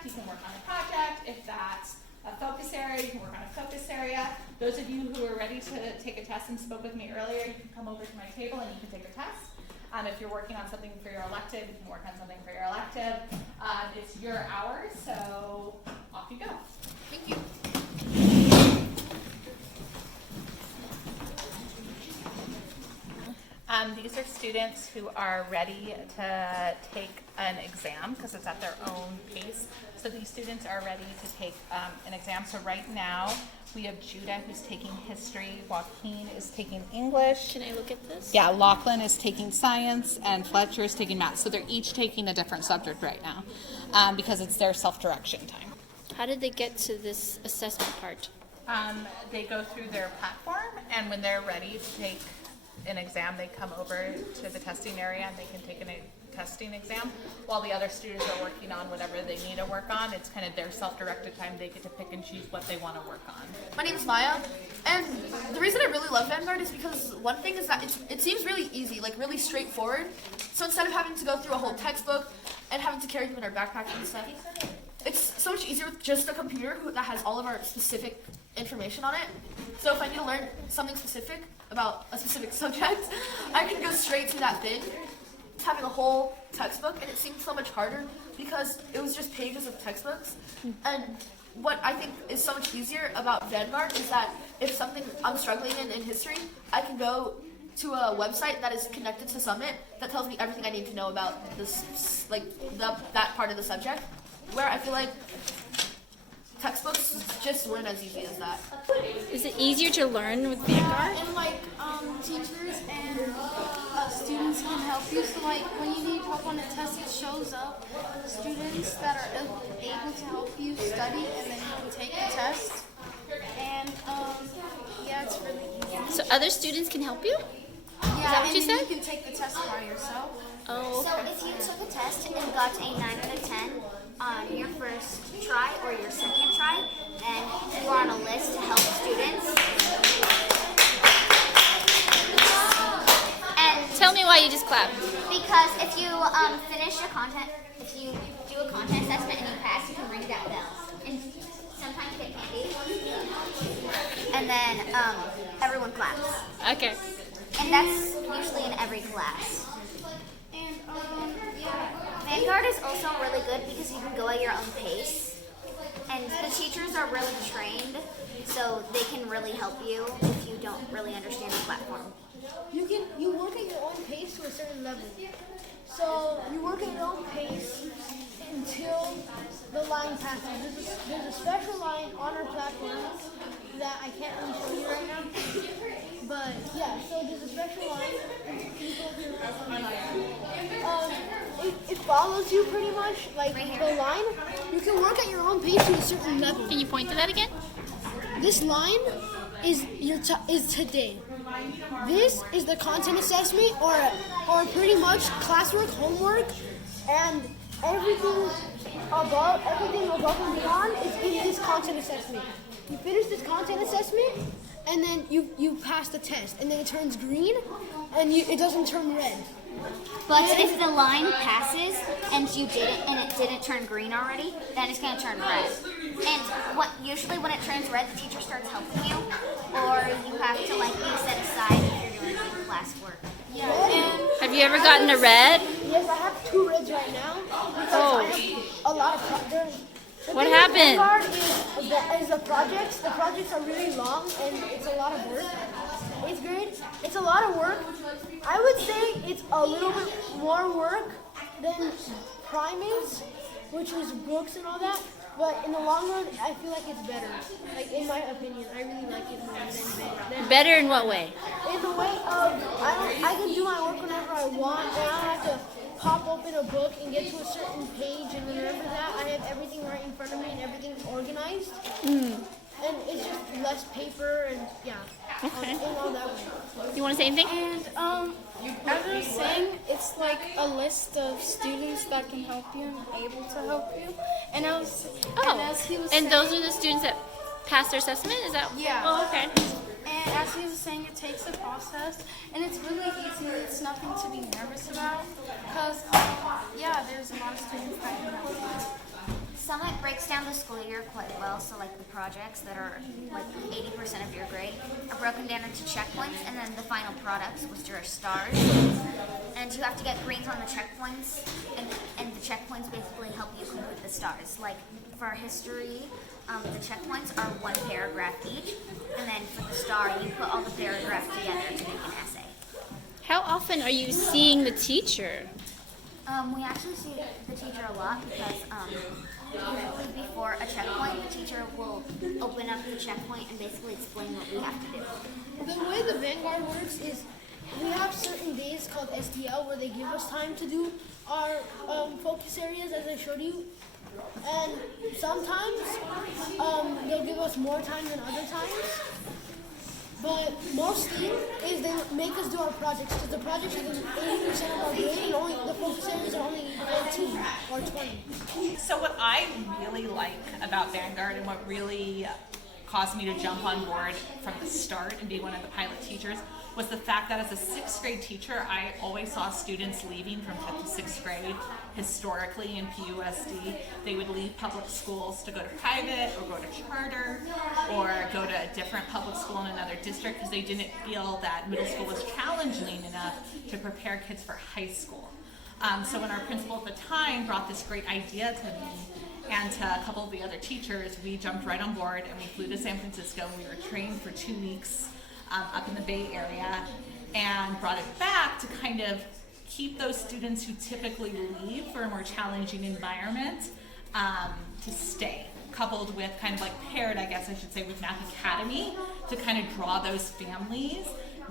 subject, you can work on a project. If that's a focus area, you can work on a focus area. Those of you who are ready to take a test and spoke with me earlier, you can come over to my table and you can take a test. If you're working on something for your elective, you can work on something for your elective. It's your hours, so off you go. Thank you. These are students who are ready to take an exam because it's at their own pace. So these students are ready to take an exam. So right now we have Judah who's taking history, Joaquin is taking English. Can I look at this? Yeah, Lachlan is taking science and Fletcher is taking math. So they're each taking a different subject right now because it's their self-direction time. How did they get to this assessment part? They go through their platform, and when they're ready to take an exam, they come over to the testing area and they can take a testing exam while the other students are working on whatever they need to work on. It's kind of their self-directed time. They get to pick and choose what they want to work on. My name is Maya, and the reason I really love Vanguard is because one thing is that it seems really easy, like really straightforward. So instead of having to go through a whole textbook and having to carry them in our backpacks and stuff, it's so much easier with just a computer that has all of our specific information on it. So if I need to learn something specific about a specific subject, I can go straight to that thing. Having a whole textbook, and it seemed so much harder because it was just pages of textbooks. And what I think is so much easier about Vanguard is that if something I'm struggling in history, I can go to a website that is connected to Summit that tells me everything I need to know about this, like that part of the subject. Where I feel like textbooks just weren't as easy as that. Is it easier to learn with Vanguard? And like teachers and students can help you. So like when you need help on a test, it shows up students that are able to help you study, and then you can take the test. And yeah, it's really easy. So other students can help you? Yeah, that what you and then said? you can take the test by yourself. Oh, So if you took a test and got a 9 out of 10 on your first try or your second try, then you are on a list to help students. And tell me why you just clapped. because if you if you do a content assessment and you pass, you can ring that bell. And sometimes get candy. And then everyone claps. Okay. And that's usually in every class. And yeah. Vanguard is also really good because you can go at your own pace. And the teachers are really trained, so they can really help you if you don't really understand the platform. You work at your own pace to a certain level. So you work at your own pace until the line passes. There's a special line on our platform that I can't really show you right now. But yeah, so there's a special line. It follows you pretty much, like the line. You can work at your own pace to a certain level. Can you point to that again? This line is is today. This is the content assessment, or pretty much classwork, homework, and everything above and beyond is in this content assessment. You finish this content assessment, and then you pass the test, and then it turns green, and it doesn't turn red. But if the line passes and you did it and it didn't turn green already, then it's going to turn red. And usually when it turns red, the teacher starts helping you, or you have to be set aside if you're doing classwork. Yeah. And Have you ever gotten a red? Yes, I have 2 reds right now because I have a lot of projects. What happened? The is the projects. The projects are really long and it's a lot of work. 8th grade, it's a lot of work. I would say it's a little bit more work than prime is, which is books and all that. But in the long run, I feel like it's better. Like in my opinion, I really like it more than Better in what way? in the way of I can do my work whenever I want, and I don't have to pop open a book and get to a certain page and remember that. I have everything right in front of me and everything's organized. And it's just less paper and Okay. in all that way. You want to say anything? And as I was saying, it's like a list of students that can help you and able to help you. And as he was saying, And those are the students that passed their assessment? Is that? Yeah. Oh, okay. And as he was saying, it takes a process, and it's really easy. It's nothing to be nervous about, because there's a lot of students that can help you. Summit breaks down the school year quite well. So like the projects that are like 80% of your grade are broken down into checkpoints, and then the final products, which are stars. And you have to get greens on the checkpoints, and the checkpoints basically help you complete the stars. Like for history, the checkpoints are one paragraph each, and then for the star, you put all the paragraphs together to make an essay. How often are you seeing the teacher? We actually see the teacher a lot because usually before a checkpoint, the teacher will open up the checkpoint and basically explain what we have to do. The way the Vanguard works is we have certain days called STL where they give us time to do our focus areas, as I showed you. And sometimes they'll give us more time than other times. But mostly is they make us do our projects, because the projects are 80% of our grade, and only the focus areas are only 18 or 20. So what I really like about Vanguard, and what really caused me to jump on board from the start and be one of the pilot teachers, was the fact that as a 6th grade teacher, I always saw students leaving from 5th to 6th grade. Historically in PUSD, they would leave public schools to go to private or go to charter or go to a different public school in another district because they didn't feel that middle school was challenging enough to prepare kids for high school. So when our principal at the time brought this great idea to me and to a couple of the other teachers, we jumped right on board and we flew to San Francisco, and we were trained for 2 weeks up in the Bay Area and brought it back to kind of keep those students who typically leave for a more challenging environment to stay, coupled with kind of like paired, I guess I should say, with Math Academy to kind of draw those families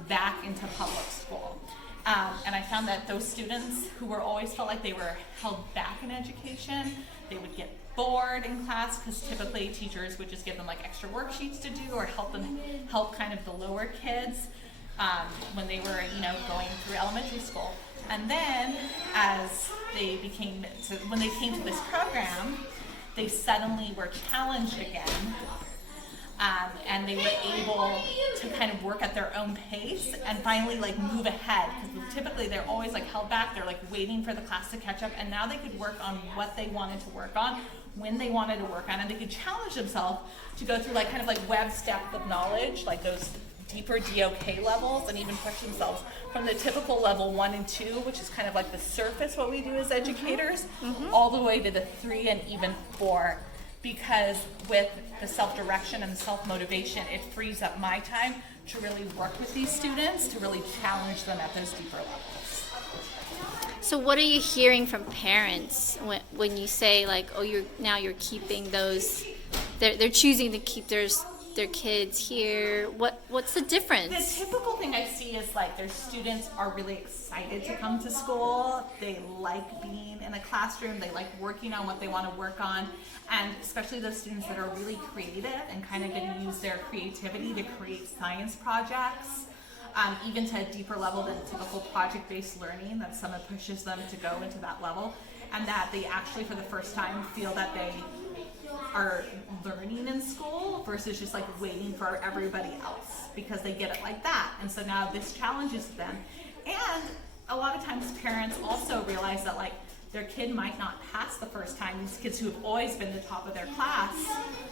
back into public school. And I found that those students who were always felt like they were held back in education, they would get bored in class because typically teachers would just give them like extra worksheets to do or help kind of the lower kids when they were, going through elementary school. And then as when they came to this program, they suddenly were challenged again. And they were able to kind of work at their own pace and finally move ahead, because typically they're always held back. They're waiting for the class to catch up, and now they could work on what they wanted to work on when they wanted to work on it. They could challenge themselves to go through Webb's depth of knowledge, those deeper DOK levels, and even push themselves from the typical level 1 and 2, which is kind of the surface what we do as educators, all the way to the 3 and even 4. Because with the self-direction and the self-motivation, it frees up my time to really work with these students, to really challenge them at those deeper levels. So what are you hearing from parents when you say you're keeping those, they're choosing to keep their kids here? What's the difference? The typical thing I see is their students are really excited to come to school. They like being in a classroom. They like working on what they want to work on. And especially those students that are really creative and kind of going to use their creativity to create science projects, even to a deeper level than typical project-based learning, that Summit pushes them to go into that level, and that they actually for the first time feel that they are learning in school versus just waiting for everybody else, because they get it like that. And so now this challenges them. And a lot of times parents also realize that their kid might not pass the first time. These kids who have always been the top of their class,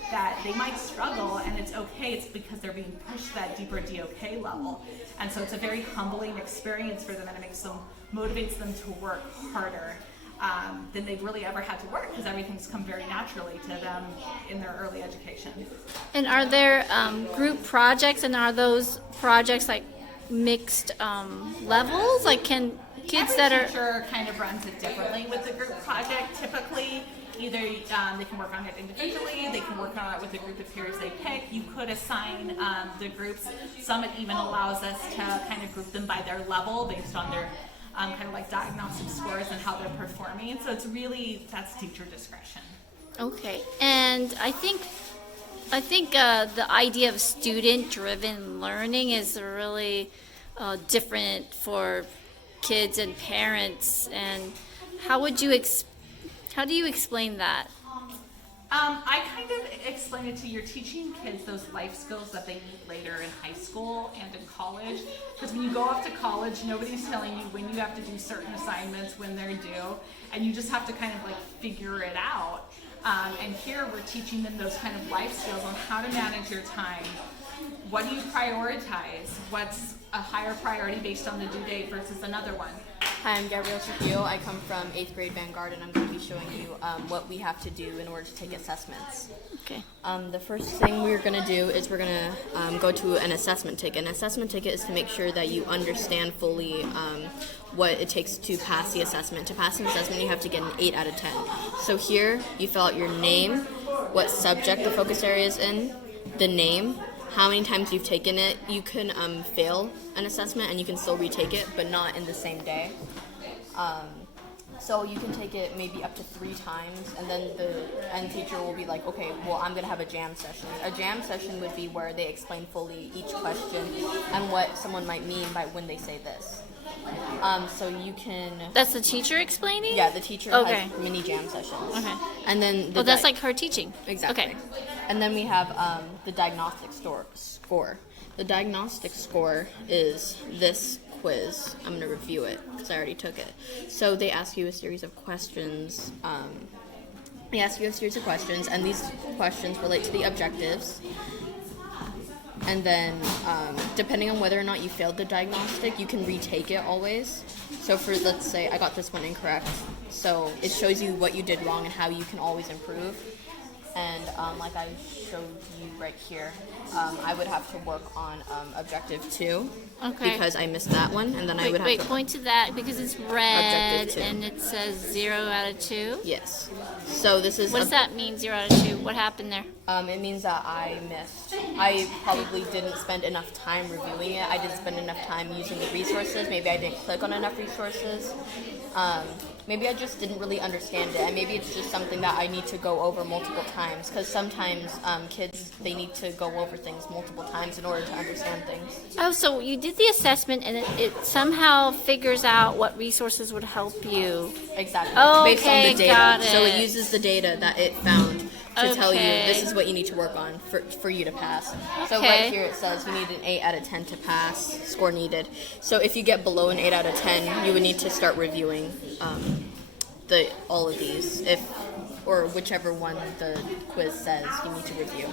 that they might struggle, and it's okay. It's because they're being pushed to that deeper DOK level. And so it's a very humbling experience for them, and it motivates them to work harder than they've really ever had to work, because everything's come very naturally to them in their early education. And are there group projects, and are those projects mixed levels? Can kids Every teacher kind of runs it differently with the group project. Typically, either they can work on it individually, they can work on it with a group of peers they pick. You could assign the groups. Summit even allows us to kind of group them by their level based on their diagnostic scores and how they're performing. So that's teacher discretion. Okay, and I think the idea of student-driven learning is really different for kids and parents. And how do you explain that? I kind of explain it to, you're teaching kids those life skills that they need later in high school and in college. Because when you go off to college, nobody's telling you when you have to do certain assignments, when they're due, and you just have to kind of figure it out. And here we're teaching them those kind of life skills on how to manage your time. What do you prioritize? What's a higher priority based on the due date versus another one? Hi, I'm Gabrielle Trujillo. I come from 8th grade Vanguard, and I'm going to be showing you what we have to do in order to take assessments. Okay. The first thing we're going to do is we're going to go to an assessment ticket. An assessment ticket is to make sure that you understand fully what it takes to pass the assessment. To pass an assessment, you have to get an 8 out of 10. So here, you fill out your name, what subject the focus area is in, the name, how many times you've taken it. You can fail an assessment and you can still retake it, but not in the same day. So you can take it maybe up to 3 times, and then the teacher will be like, okay, well, I'm going to have a jam session. A jam session would be where they explain fully each question and what someone might mean by when they say this. So you can... That's the teacher explaining? Yeah, the teacher Okay. has mini jam sessions. Okay. And then Well, that's like her teaching. Exactly. Okay. And then we have the diagnostic score. The diagnostic score is this quiz. I'm going to review it because I already took it. So they ask you a series of questions. And these questions relate to the objectives. And then, depending on whether or not you failed the diagnostic, you can retake it always. So for, let's say, I got this one incorrect. So it shows you what you did wrong and how you can always improve. And like I showed you right here, I would have to work on objective 2 Okay. because I missed that one, and then I would have Wait, to point to that because it's red Objective 2. and it says 0 out of 2. Yes. So this is What does that mean, 0 out of 2? What happened there? It means that I missed. I probably didn't spend enough time reviewing it. I didn't spend enough time using the resources. Maybe I didn't click on enough resources. Maybe I just didn't really understand it, and maybe it's just something that I need to go over multiple times, because sometimes kids, they need to go over things multiple times in order to understand things. Oh, so you did the assessment and it somehow figures out what resources would help you. Exactly. Oh, Based on okay, the data. got So it. it uses the data that it found to tell you Okay. this is what you need to work on for you to pass. So Okay. right here it says you need an 8 out of 10 to pass, score needed. So if you get below an 8 out of 10, you would need to start reviewing all of these, or whichever one the quiz says you need to review.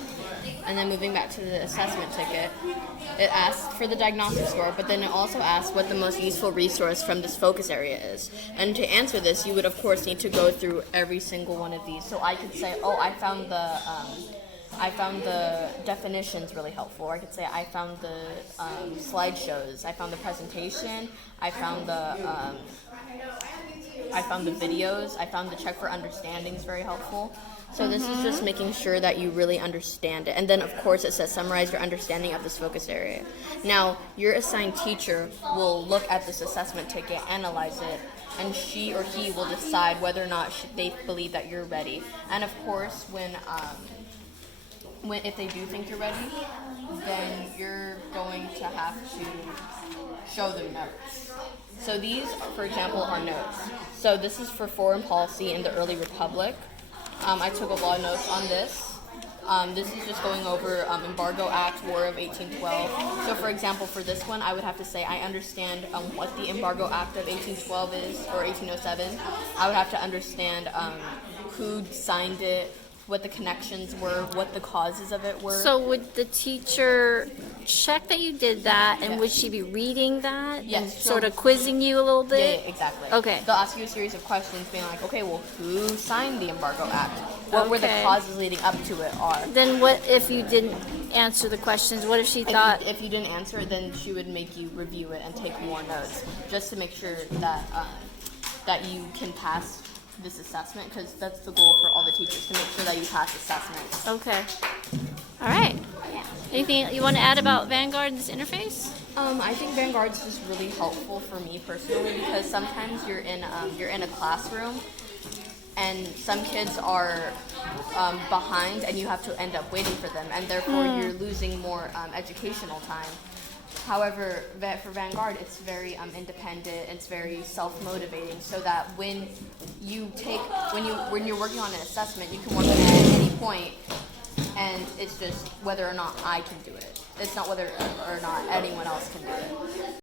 And then moving back to the assessment ticket, it asks for the diagnostic score, but then it also asks what the most useful resource from this focus area is. And to answer this, you would of course need to go through every single one of these. So I could say, oh, I found the definitions really helpful. Or I could say I found the slideshows, I found the presentation, I found the videos, I found the check for understandings very helpful. So this is just making sure that you really understand it. And then of course it says summarize your understanding of this focus area. Now, your assigned teacher will look at this assessment ticket, analyze it, and she or he will decide whether or not they believe that you're ready. And of course, if they do think you're ready, then you're going to have to show them notes. So these, for example, are notes. So this is for foreign policy in the early republic. I took a lot of notes on this. This is just going over Embargo Act, War of 1812. So for example, for this one, I would have to say I understand what the Embargo Act of 1812 is, or 1807. I would have to understand who signed it, what the connections were, what the causes of it were. So would the teacher check that you did that, and Yes. would she be reading that Yes, and so- sort of quizzing you a little Yeah, bit? yeah, exactly. Okay. They'll ask you a series of questions being like, okay, well, who signed the Embargo Act? What were the Okay. causes leading up to it are? Then what if you didn't answer the questions? What if she thought, If you didn't answer it, then she would make you review it and take more notes, just to make sure that that you can pass this assessment, because that's the goal for all the teachers, to make sure that you pass assessments. okay. All right. Anything you want to add about Vanguard and this interface? I think Vanguard's just really helpful for me personally, because sometimes you're in a classroom and some kids are behind and you have to end up waiting for them, and therefore you're losing more educational time. However, for Vanguard, it's very independent. It's very self-motivating, so that when you're working on an assessment, you can work on it at any point, and it's just whether or not I can do it. It's not whether or not anyone else can do it.